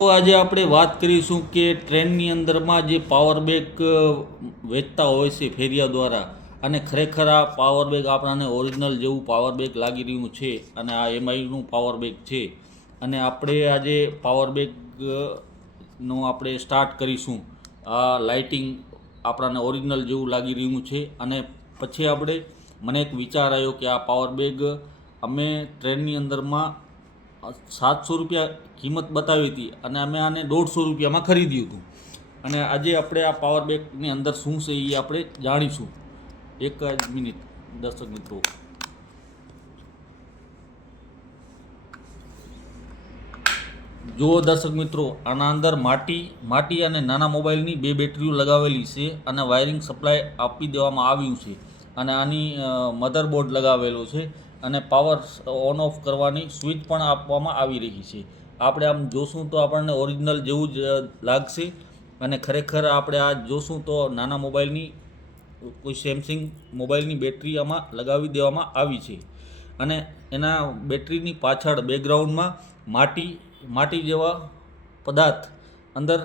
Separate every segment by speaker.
Speaker 1: આજે આપણે વાત કરીશું કે ટ્રેનની અંદરમાં જે પાવર બેગ વેચતા હોય છે ફેરિયા દ્વારા, અને ખરેખર આ પાવર બેગ આપણાને ઓરિજિનલ જેવું પાવર બેગ લાગી રહ્યું છે, અને આ એમઆઈનું પાવર બેગ છે. અને આપણે આજે પાવર બેગનું આપણે સ્ટાર્ટ કરીશું. આ લાઇટિંગ આપણાને ઓરિજિનલ જેવું લાગી રહ્યું છે, અને પછી આપણે મને એક વિચાર આવ્યો કે આ પાવર બેગ અમે ટ્રેનની અંદરમાં સાતસો રૂપિયા કિંમત બતાવી હતી અને અમે આને દોઢસો રૂપિયામાં ખરીદ્યું હતું. અને આજે આપણે આ પાવર બેકની અંદર શું છે એ આપણે જાણીશું. એક જ મિનિટ, દર્શક મિત્રો. જુઓ દર્શક મિત્રો, આના અંદર માટી માટી અને નાના મોબાઈલની બે બેટરીઓ લગાવેલી છે અને વાયરિંગ સપ્લાય આપી દેવામાં આવ્યું છે. અને આની મધરબોર્ડ લગાવેલો છે. અને પાવર ઓન ઓફ કરવાની સ્વિચ પણ આપવામાં આવી રહી છે. આપણે આમ જોશું તો આપણને ઓરિજિનલ જેવું જ લાગશે અને ખરેખર આપણે આ જોશું તો નાના મોબાઈલની, કોઈ સેમસંગ મોબાઈલની બેટરી આમાં લગાવી દેવામાં આવી છે. અને એના બેટરીની પાછળ બેકગ્રાઉન્ડમાં માટી માટી જેવા પદાર્થ અંદર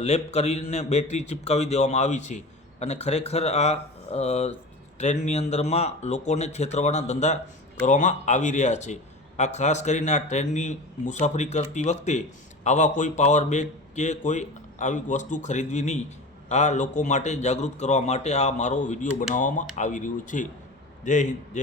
Speaker 1: લેપ કરીને બેટરી ચિપકાવી દેવામાં આવી છે. અને ખરેખર આ ટ્રેનની અંદરમાં લોકોને છેતરવાના ધંધા કરવામાં આવી રહ્યા છે. આ ખાસ કરીને આ ટ્રેનની મુસાફરી કરતી વખતે આવા કોઈ પાવર બેગ કે કોઈ આવી વસ્તુ ખરીદવી નહીં. આ લોકો માટે જાગૃત કરવા માટે આ મારો વીડિયો બનાવવામાં આવી રહ્યો છે. જય હિન્દ, જય